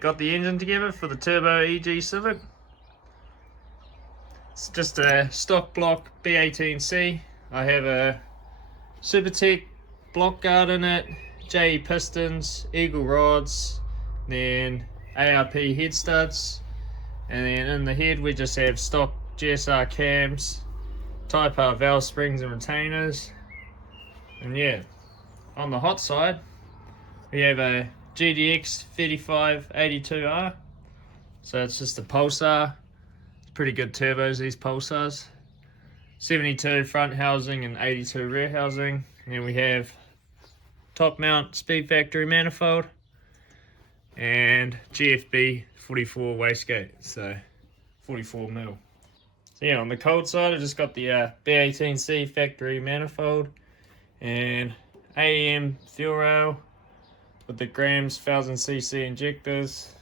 got the engine together for the Turbo EG Civic. It's just a stock block B18C. I have a Supertech block guard in it, JE pistons, eagle rods, then ARP head studs, and then in the head we just have stock GSR cams, Type R valve springs and retainers. And yeah, on the hot side we have a GTX3582R. So it's just a Pulsar. It's pretty good turbos, these Pulsars. 72 front housing and 82 rear housing. And then we have top mount speed factory manifold and GFB 44 wastegate, so 44 mil. So yeah, on the cold side I just got the B18C factory manifold and AEM fuel rail with the grams 1000cc injectors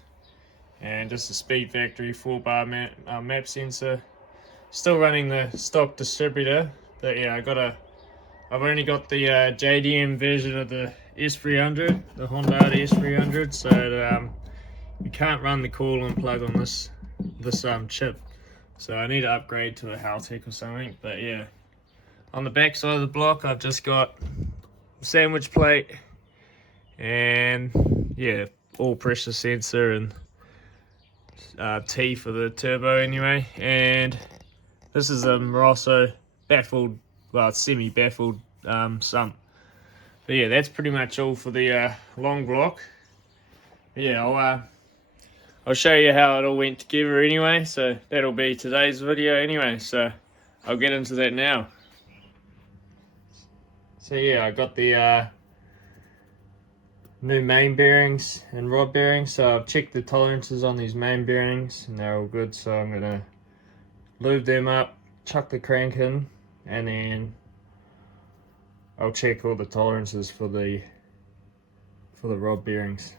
and just a speed factory 4-bar map sensor. Still running the stock distributor, but yeah, I've only got the JDM version of the S300, the Honda S300, so you can't run the coil and plug on this chip. So I need to upgrade to a Haltech or something. But yeah, on the back side of the block, I've just got a sandwich plate and yeah, all pressure sensor and T for the turbo anyway. And this is a Moroso baffled, well, semi-baffled sump. But yeah, that's pretty much all for the long block. But yeah, I'll show you how it all went together anyway. So that'll be today's video anyway. So I'll get into that now. So yeah, I got the new main bearings and rod bearings. So I've checked the tolerances on these main bearings and they're all good. So I'm gonna lube them up, chuck the crank in, and then I'll check all the tolerances for the rod bearings.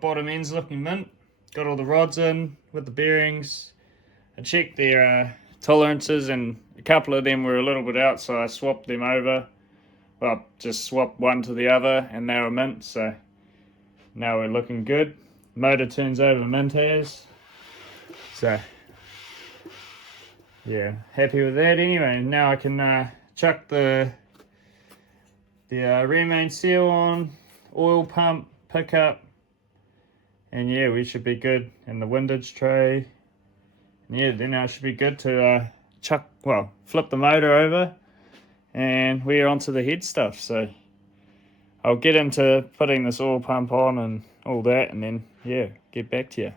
Bottom end's looking mint. Got all the rods in with the bearings. I checked their tolerances and a couple of them were a little bit out, so I swapped them over. Well, just swapped one to the other and they were mint, so now we're looking good. Motor turns over mint as. So yeah, happy with that anyway. Now I can chuck the rear main seal on, oil pump, pickup, and yeah, we should be good. And the windage tray. And yeah, then I should be good to flip the motor over and we're onto the head stuff. So I'll get into putting this oil pump on and all that, and then yeah, get back to you.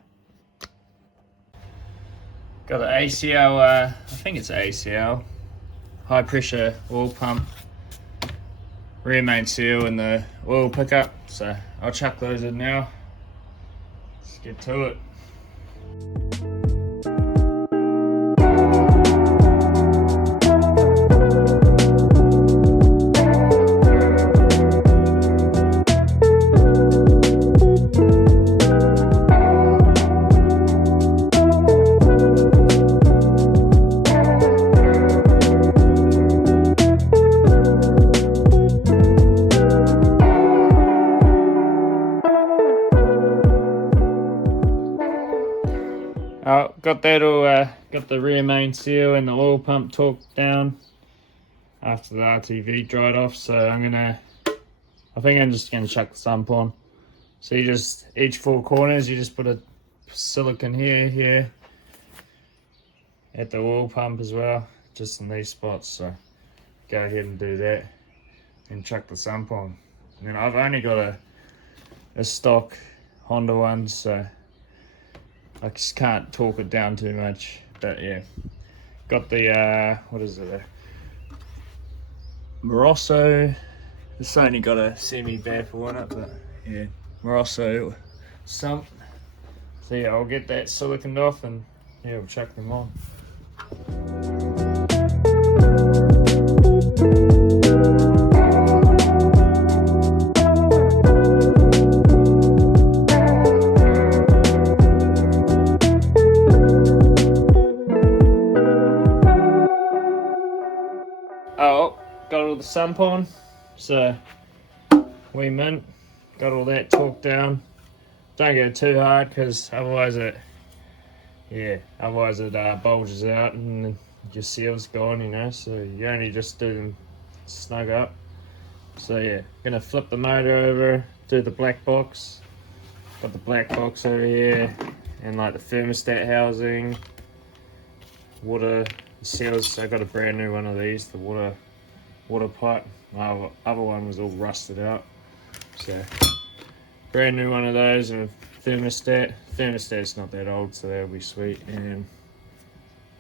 Got an ACL, I think it's ACL, high pressure oil pump, rear main seal and the oil pickup. So I'll chuck those in now. Let's get to it. Got that all, got the rear main seal and the oil pump torqued down after the RTV dried off. So I think I'm just gonna chuck the sump on. So you just, each four corners, you just put a silicone here, at the oil pump as well, just in these spots. So go ahead and do that and chuck the sump on. And then I've only got a stock Honda one, so I just can't torque it down too much. But yeah, got the what is it? Moroso. It's only got a semi-baffle on it, but yeah, Moroso sump. So yeah, I'll get that siliconed off and yeah, we'll chuck them on. Oh, got all the sump on, so we mint, got all that torqued down. Don't go too hard because otherwise it bulges out and your seal's gone, you know, so you only just do them snug up. So yeah, gonna flip the motor over, do the black box. Got the black box over here and like the thermostat housing, water seals. I got a brand new one of these, the water pipe. My other one was all rusted out, so brand new one of those, and a thermostat's not that old, so that'll be sweet. And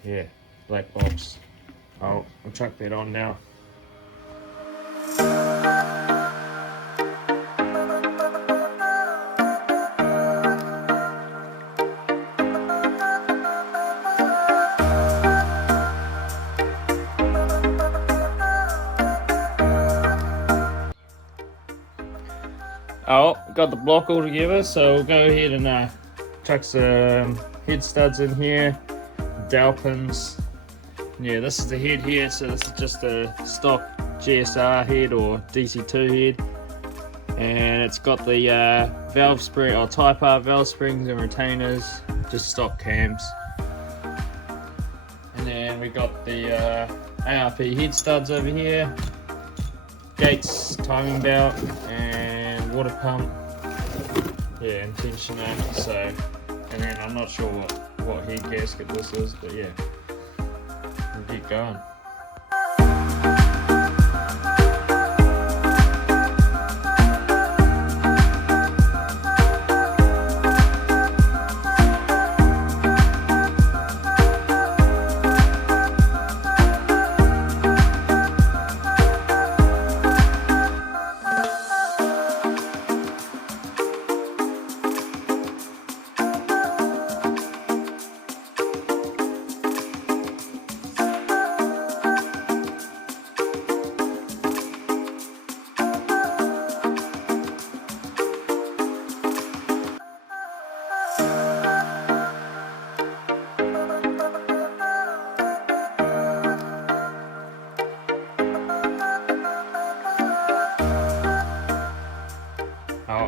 yeah, black box. I'll chuck that on now. Oh, got the block all together, so we'll go ahead and chuck some head studs in here, dowel pins. Yeah, this is the head here, so this is just a stock GSR head or DC2 head, and it's got the valve spring or Type R valve springs and retainers, just stock cams. And then we got the ARP head studs over here, gates, timing belt, and water pump, yeah, and tensioner. So, and then I'm not sure what head gasket this is, but yeah, we'll get going.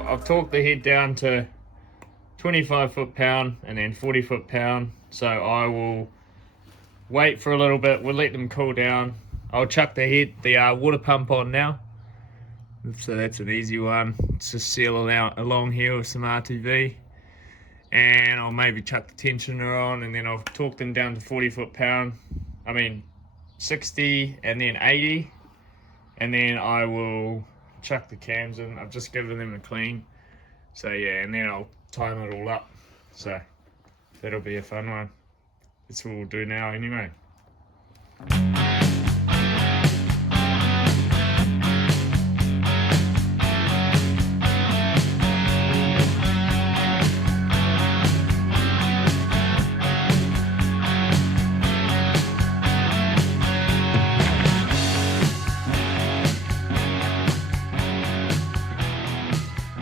I've torqued the head down to 25 foot-pound and then 40 foot-pound, so I will wait for a little bit. We'll let them cool down. I'll chuck the water pump on now, so that's an easy one. It's just seal it out along here with some RTV, and I'll maybe chuck the tensioner on, and then I'll torque them down to 40 foot-pound. I mean 60 and then 80, and then I will chuck the cams in. I've just given them a clean, so yeah, and then I'll time it all up, so that'll be a fun one. That's what we'll do now anyway.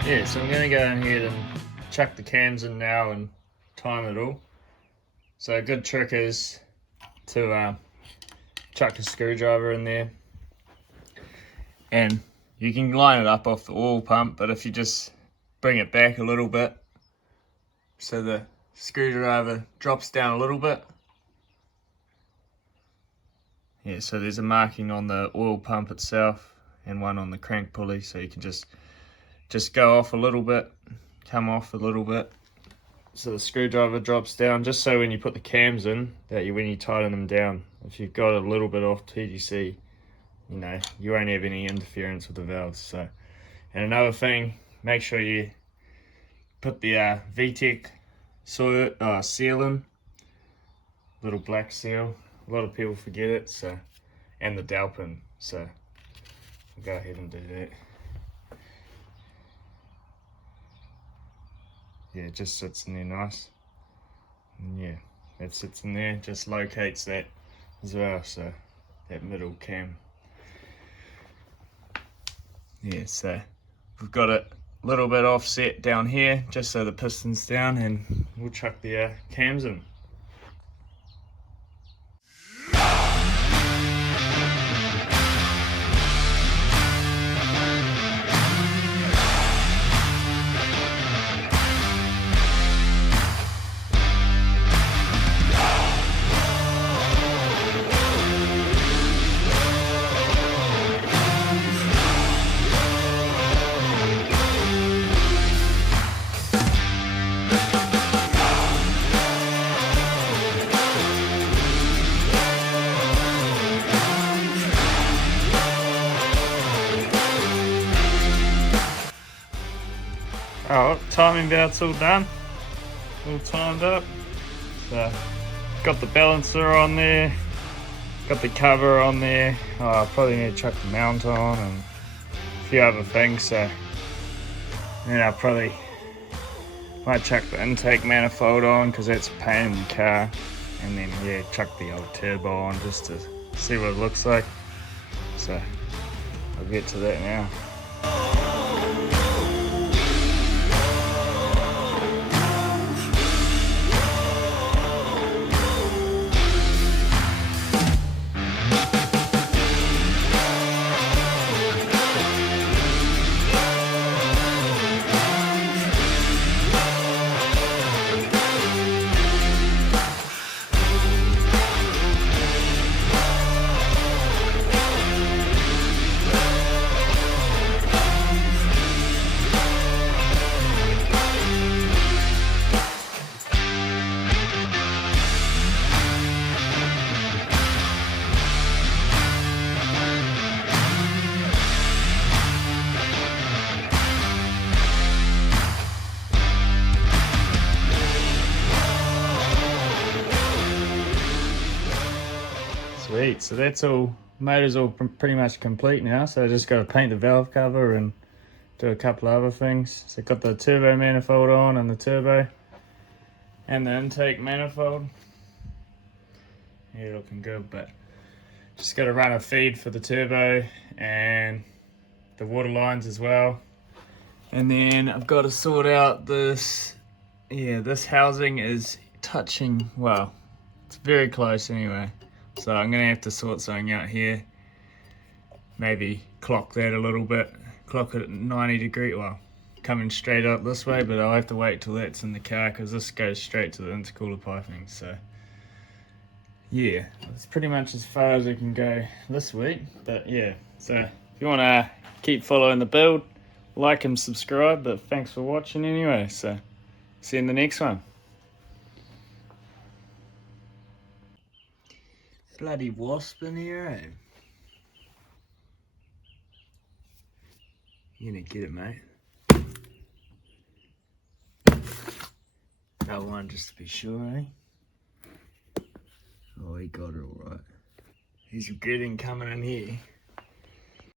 Yeah, so I'm going to go ahead and chuck the cams in now and time it all. So a good trick is to chuck a screwdriver in there, and you can line it up off the oil pump, but if you just bring it back a little bit so the screwdriver drops down a little bit, yeah, so there's a marking on the oil pump itself and one on the crank pulley, so you can just go off a little bit, come off a little bit, so the screwdriver drops down, just so when you put the cams in, that when you tighten them down, if you've got a little bit off TDC, you know, you won't have any interference with the valves. So, and another thing, make sure you put the VTech seal in, little black seal, A lot of people forget it, so, and the dowel pin, so we'll go ahead and do that. Yeah, it just sits in there nice. And yeah, that sits in there, just locates that as well, so that middle cam. Yeah, so we've got it a little bit offset down here, just so the piston's down, and we'll chuck the cams in. Alright, timing belt's all done, all timed up. So, got the balancer on there, got the cover on there. Oh, I probably need to chuck the mount on and a few other things. So, then I probably might chuck the intake manifold on because that's a pain in the car. And then, yeah, chuck the old turbo on just to see what it looks like. So, I'll get to that now. Sweet, so that's all, motor's all pretty much complete now, so I just got to paint the valve cover and do a couple of other things. So got the turbo manifold on and the turbo and the intake manifold. Yeah, looking good, but just got to run a feed for the turbo and the water lines as well. And then I've got to sort out this, yeah, this housing is touching, well, it's very close anyway. So I'm going to have to sort something out here, maybe clock that a little bit, clock it at 90 degrees, well, coming straight up this way, but I'll have to wait till that's in the car because this goes straight to the intercooler piping. So yeah, that's pretty much as far as I can go this week. But yeah, so if you want to keep following the build, like and subscribe, but thanks for watching anyway, so see you in the next one. Bloody wasp in here, eh? You gonna get it, mate? That one just to be sure, eh? Oh, he got it alright. He's regretting coming in here.